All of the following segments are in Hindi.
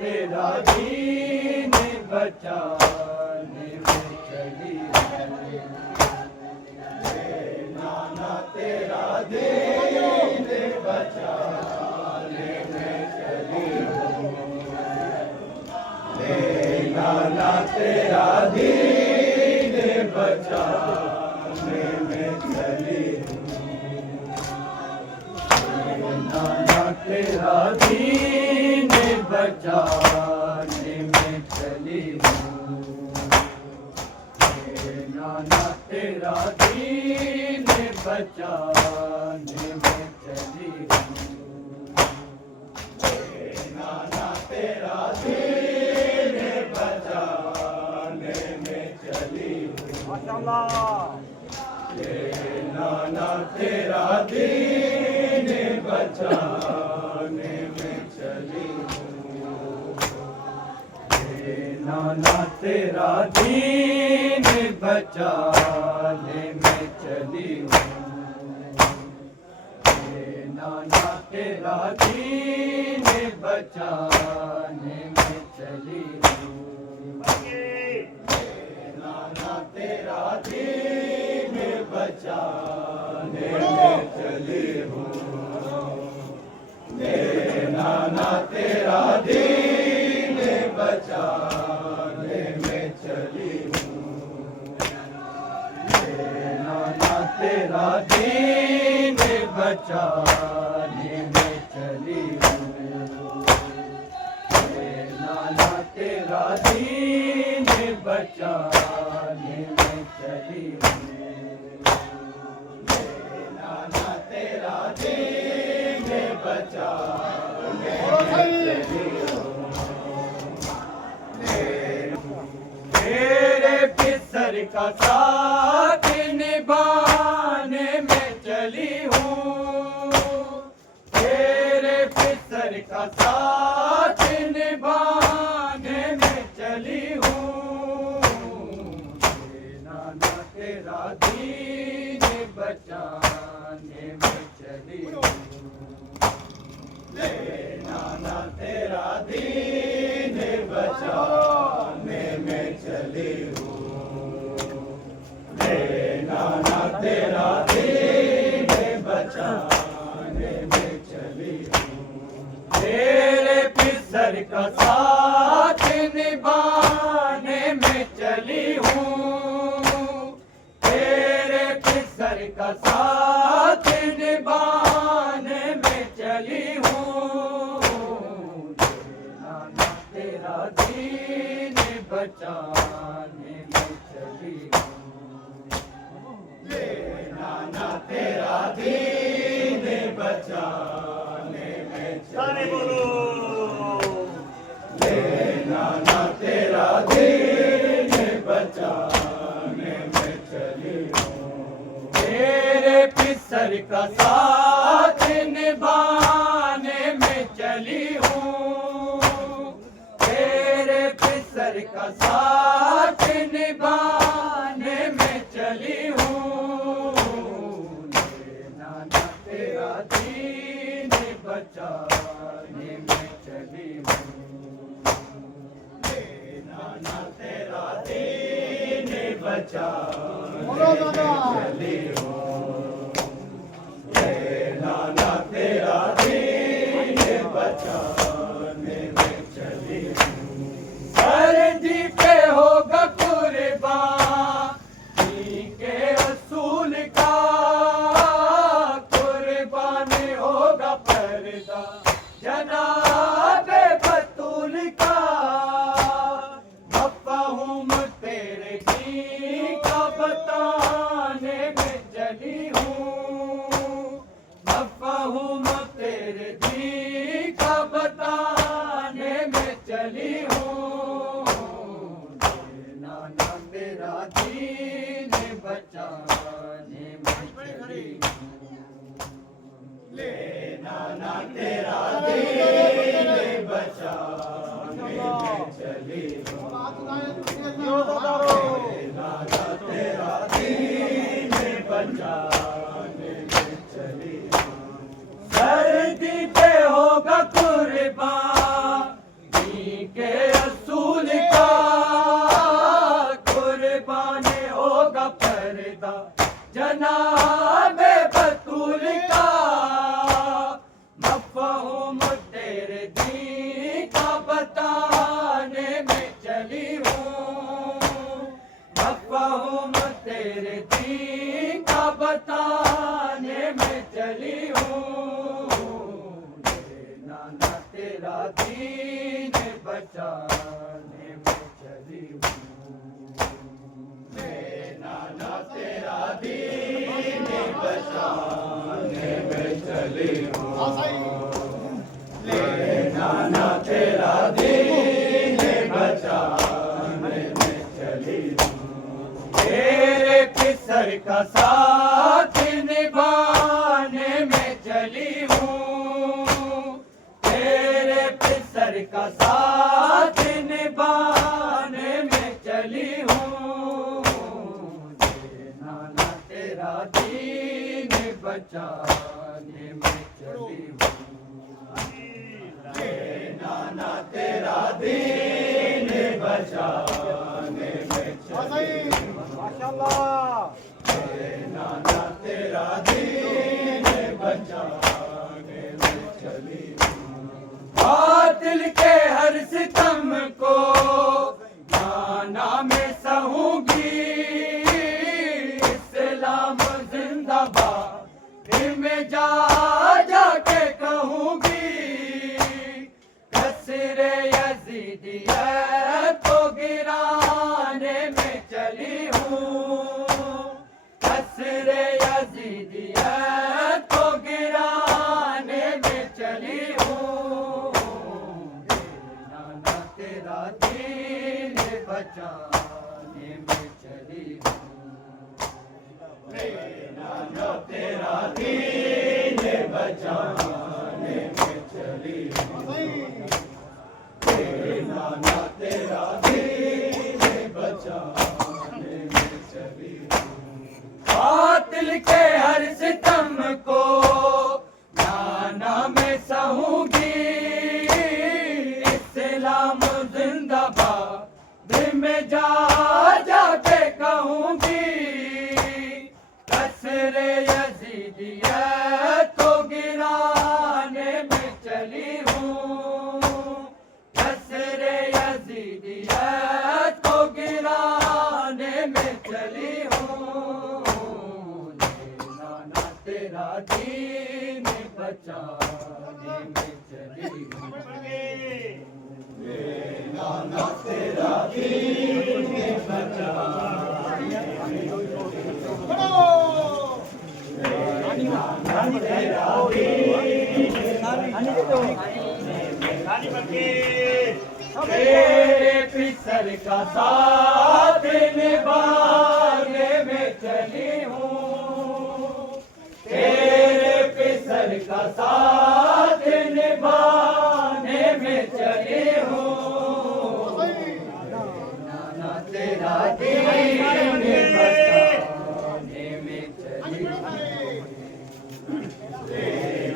तेरा दीन बचाने में चली नाना तेरा दीन बचाने में चली नाना तेरा दीन बचाने में चली नाना तेरा दीन बचाने में चली नाना तेरा दीन बचाने में चली नाना तेरा दीन बचाने में चली नाना तेरा दीन बचाने में चली नाना तेरा दीन बचाने में चली नाना तेरा दीन बचाने में चली नाना तेरा दीन बचाने में चली नाना तेरा दीन बचाने में चली नाना तेरा दीन बचाने में चली नाना तेरा दीन बचाने में चली नाना तेरा दीन बचाने में चली तेरे पिसर का साथ निभाने में चली हूँ तेरे पिसर का साथ निभाने में चली हूँ नाना तेरा दीन बचाने में चली नाना तेरा दीन बचाने में चली नाना तेरा दीन बचाने में चली तेरे पिसर का साथ निभाने में चली हूँ तेरे पिसर का साथ निभाने में चली हूँ नाना तेरा दीन बचाने में चली नाना तेरा दीन बचाने में चली नाना तेरा दीन बचाने में चली तेरे पिसर का साथ निभाने में चली हूँ तेरे पिसर का साथ निभाने में चली हूँ नाना तेरा दीन बचाने में चली नाना तेरा दीन बचाने में चली नाना तेरा दीन बचाने में चली सरजी पे होगा कुर्बानी के असूल का कुर्बान होगा पर्दा जनाबे बतूल का बताने में चली हूँ, मफ़हूम तेरे दीन का बताने में चली हूँ। नाना तेरा दीन बचाने में चली हूँ, नाना तेरा दीन बचाने में चली हूँ, नाना तेरा दीन बचाने में चली हूँ। तेरे पिसर का साथ निभाने में चली हूँ, तेरे पिसर का साथ निभाने में चली हूँ। नाना तेरा दीन बचाने में चली हूँ, नाना तेरा दीन बचाने में चली हूँ, नाना तेरा दीन बचाने में चली हूँ। बातिल के हर सितम को नाना में सहूंगी, इस्लाम जिंदाबाद में जा जाके कहूंगी। कसरे यजीदियत को गिराने में चली हूँ, कसरे यजीदियत को गिराने में चली हूँ। नाना तेरा दीन बचाने में चली हूँ, नाना तेरा दीन बचाने में चली हूँ, नाना तेरा दीन बचाने में चली हूँ। बातिल के हर सितम को नाना में सहूंगी, इस्लाम जिंदाबाद में जा जाके कहूंगी। कसरे यजीदियत को गिराने में चली हूँ, कसरे यजीदियत को गिराने में चली हूँ। नाना तेरा दीन बचाने में चली हूँ, नाना तेरा दीन बचाने में चली तेरे पिसर का साथ निभाने में चली हूँ, तेरे पिसर का साथ निभाने में चली हूँ। नाना तेरा दीन बचाने में चली हूँ,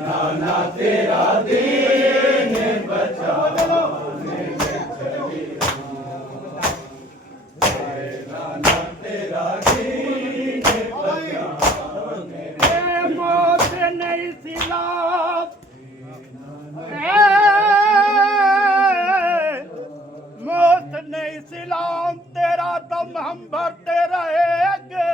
नाना तेरा दीन बचाने में चली हूँ, नाना तेरा दीन बचाने में। मौत नहीं सिलाब, मौत नहीं सिलाम, तेरा दम हम भरते रहेंगे।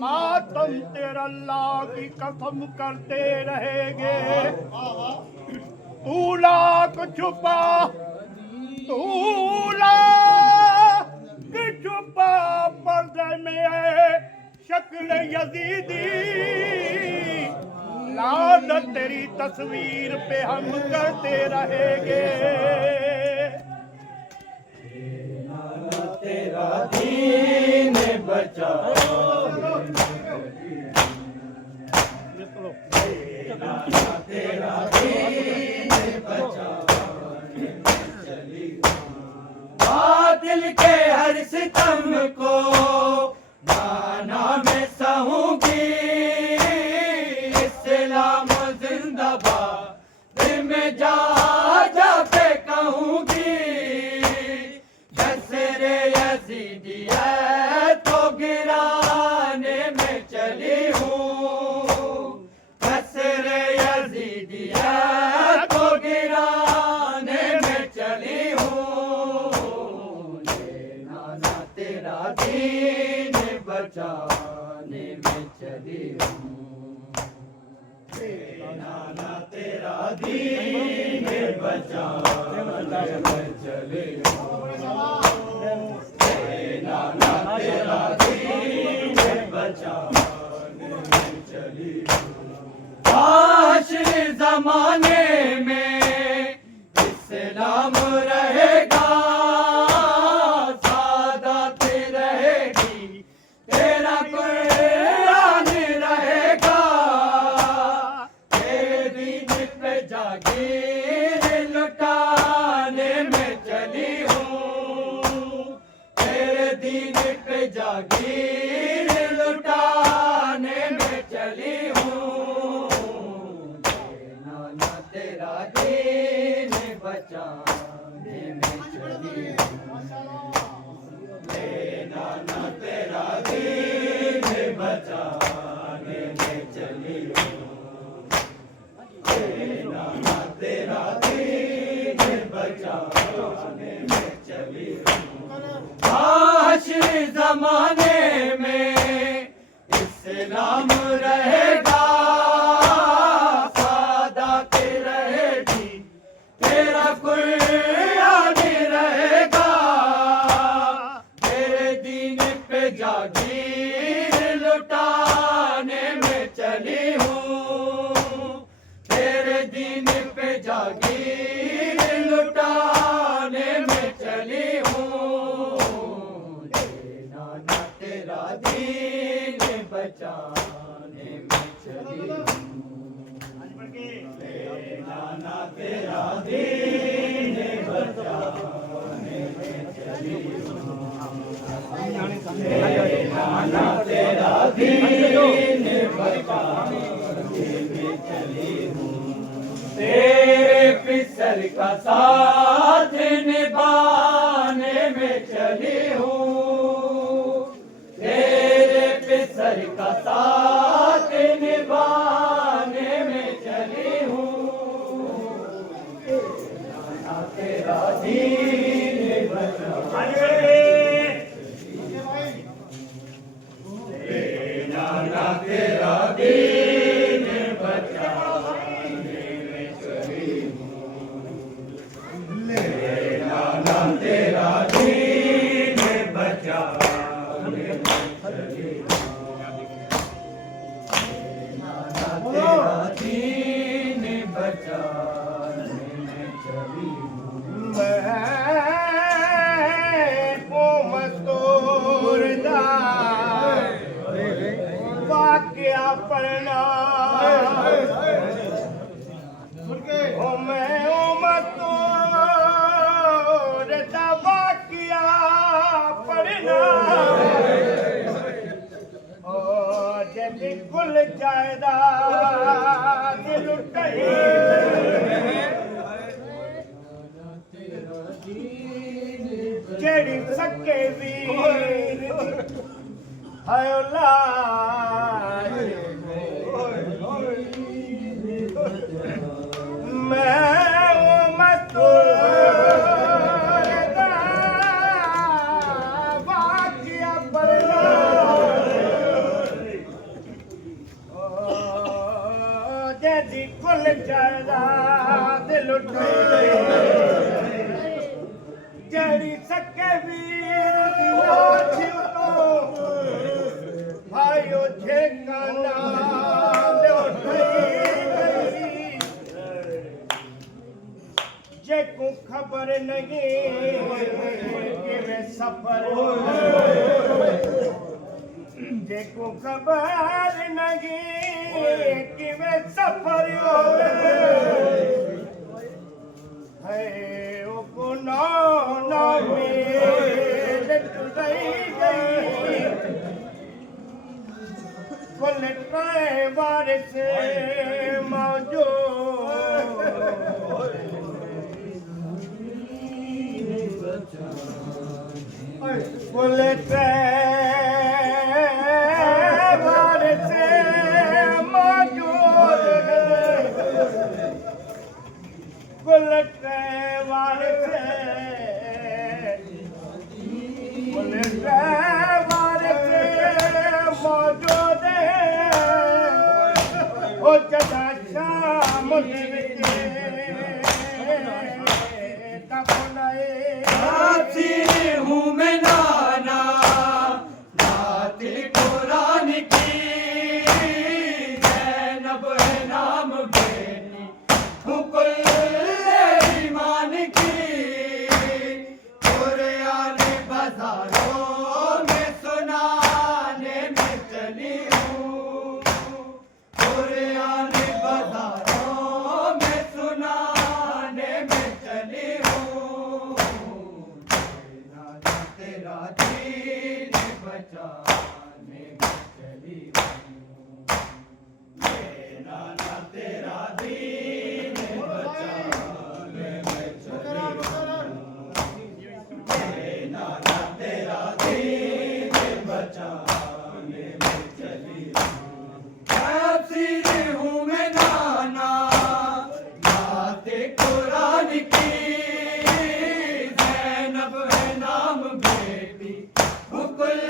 मातम तेरा अल्लाह की कसम करते रहेंगे। तू लाख छुपा, तू लाख छुपा, पर्दे में है शक्ल यजीदी। लानत तेरी तस्वीर पे हम करते रहेंगे। नाना तेरा दीन बचाने में चली हूँ, नाना तेरा दीन बचाने में चली हूँ। बातिल के हर सितम को नाना में सहूंगी, इस्लाम जिंदाबाद में जा जाके कहूंगी। कसरे यजीदियत को गिराने में चली हूँ, कसरे यजीदियत को गिरा बचाने में चली हूँ। नाना तेरा दीन बचाने में चली हूँ। नाना तेरा दीन बचाने में चली हूँ। आखिर जमाने में इस्लाम रहेगा, सादत रहेगी, तेरा कुरान रहेगा। तेरे दीन पे जागीर लुटाने में चली हूँ। तेरे दीन पे जागीर लुटाने में चली हूँ। नाना तेरा दीन बचाने में चली हूँ। नाना तेरा दीन बचाने में चली हूँ। नाना तेरा दीन बचाने में चली हूँ। आखिर जमाने में इस्लाम रहेगा, सादत रहेगी, तेरा कुरान रहेगा। तेरे दीन पे जागीर लुटाने में चली हूँ। तेरे दीन पे जागीर लुटाने में चली हूँ। नाना तेरा दीन बचाने में चली हूँ। नाना तेरा दीन बचाने में चली हूँ। नाना तेरा दीन बचाने में चली हूँ। तेरे पिसर का साथ निभाने में चली हूँ। तेरे पिसर का साथ निभाने में चली हूँ। नाना तेरा दीन बचाने नाना तेरा दीन बचाने में चली हूँ। नाना तेरा दीन बचाने में चली हूँ। नाना तेरा दीन बचाने में चली हूँ। वाक्या पढ़ना ओ मैं उमतोरदा वाक्या पढ़ना ओ जब कुल जायदाद लुटाई जेड़ी सके वीर हाय लाज मैं उमतोरदा वाक्या पढ़ना ओ जदी कुल जायदाद लुटाई जेड़ी सके वीर दी लाश भाइयों ठिकाना जेको खबर नहीं कि वे सफर जेको खबर नहीं कि वे सफर है ओ गुनाह में टुटाई गई कुल बार से मौजूद कुल बार से मौजूद कुल बार से कुल बार से ढोले ਵਿੱਚ ਕਪਲਾਏ हाथी हूँ मैं नाना नाते कुरान की ज़ैनब है नाम बेटी हुकुल ईमान की कुरान बाजारों में सुनाने में चली हूँ कुरान बाजारों में सुनाने में चली हूँ तेरा दीन बचाने में चली नाना तेरा दीन बचाने में चली नाना तेरा दीन बचाने में चली हसीन हूँ मैं नाना नाते कुरान की ज़ैनब है नाम बेटी हुकुल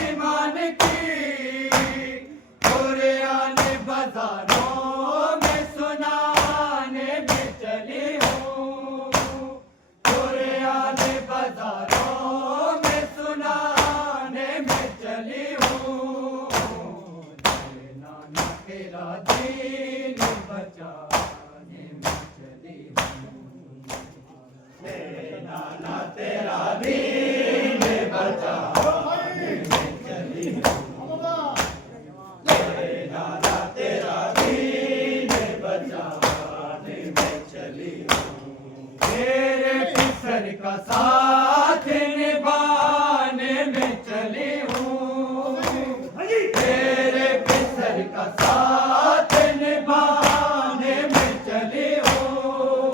ईमान की कुरान बाजारों में सुनाने में चली हूँ कुरान बाजारों में सुनाने में चली हूँ नाना तेरा दीन बचाने में चली नाना तेरा दीन बचाने में चली नाना तेरा दीन बचाने में चली तेरे पिसर का साथ निभाने में चली हूँ तेरे पिसर का साथ निभाने में चली हूँ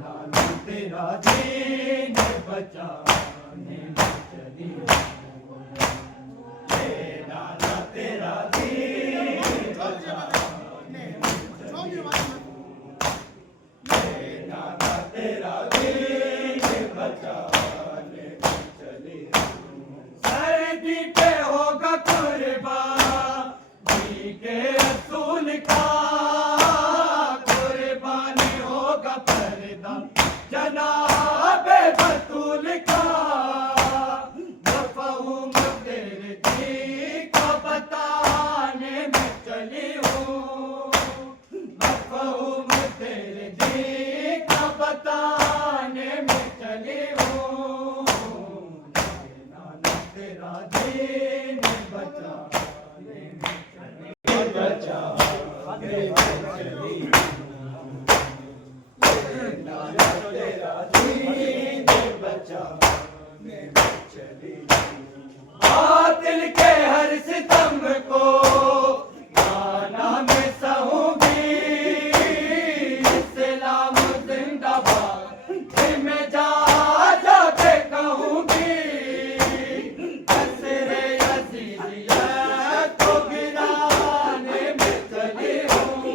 नाना तेरा दीन बचाने में चली नाना तेरा दीन बचाने में चली नाना तेरा दीन बचाने में चली सर्दी पे होगा कुर्बान जी के रसूल का कुर्बानी होगा पर्दा जनाबे बतूल का मफहूम तेरे दी का बताने में चली हूँ मफहूम तेरे दी का बताने में चली हूँ नाना तेरा दीन बचाने में चली बचाने में चली नाना तेरा दीन बचाने में चली बातिल के हर सितम को नाना में सहूंगी इस्लाम जिंदाबाद मैं जा जाके कहूंगी असरे यजीदियत को गिराने में चली हूँ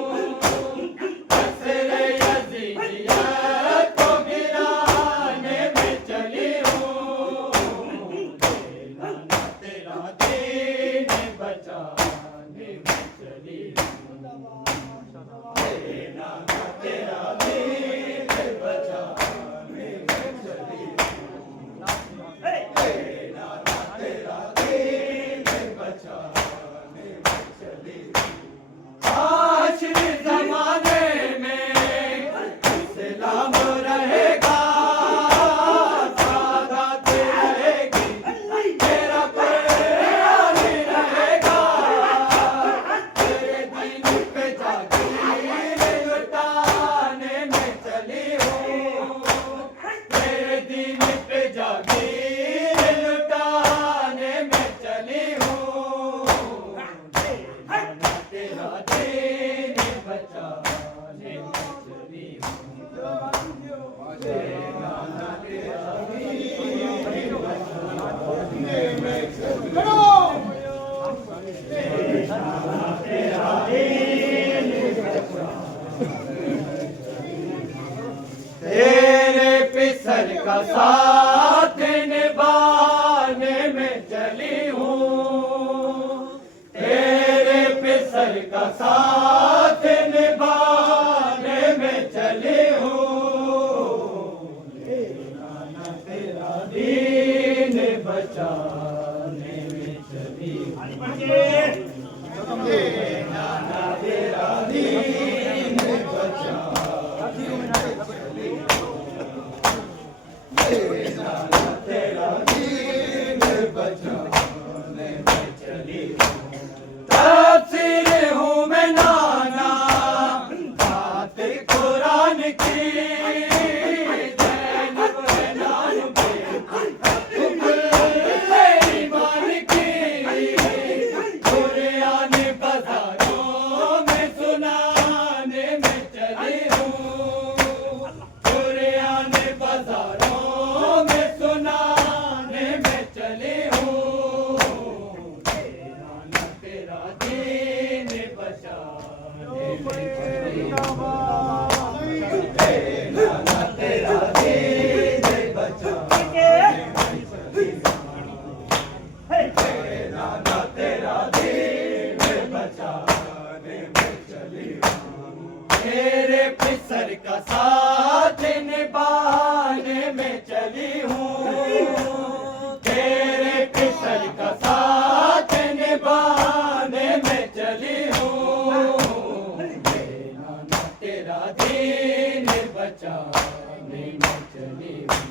असरे यजीदियत को गिराने में चली हूँ नाना तेरा दीन बचाने में चली नाना तेरा दीन बचाने में चली नाना तेरा दीन बचाने में चली आखिरी ज़माने में इस्लाम रहेगा सादात रहेगी तेरा कुरान रहेगा तेरे दीन पे जागीर लुटाने में चली हूँ तेरे दीन पे जागीर लुटाने में चली हूँ नाना तेरा दीन बचाने में चली हूँ नाना तेरा दीन बचाने में चली नाना तेरा दीन तेरे पिसर का साथ निभाने में चली हूँ तेरे पिसर का साथ की ज़ैनब है नाम पे ईमान की कुरान बाजारों में सुनाने में चली हूँ कुरान बाजारों में सुनाने में चली हूँ तेरा दीन बचाने में चली तेरा दीन बचाने तेरा दीन बचाने में चली तेरे पिसर का साथ निभाने में चली हूँ तेरे पिसर का साथ निभाने में चली हूँ तेरा दीन बचाने में चली हूँ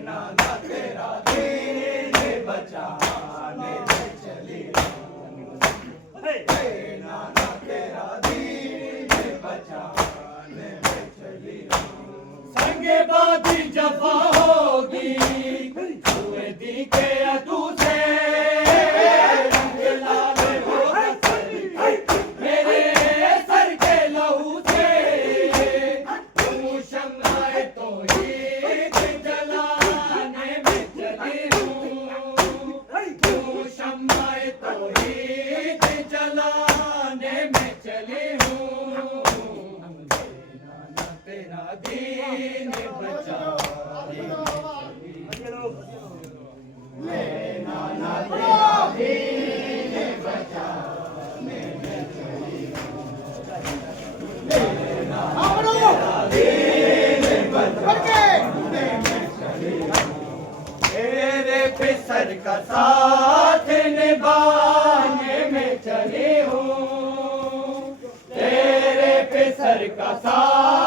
नाना तेरा दीन बचाने में चली नाना तेरा दीन बचाने में चली संगे बादी जफा होगी हुए दी के अदू से रंग लाल होगा सर मेरे सर के लहू से तू शम्माए तो ही जलाने में चली हूँ तू शम्माए तो ही जलाने में चली हूँ तेरा दीन बचाने में चली नाना तेरा दीन बचाने में चली दीन बचाने में चली तेरे पिसर का साथ निभाने में चली हूँ तेरे पिसर का साथ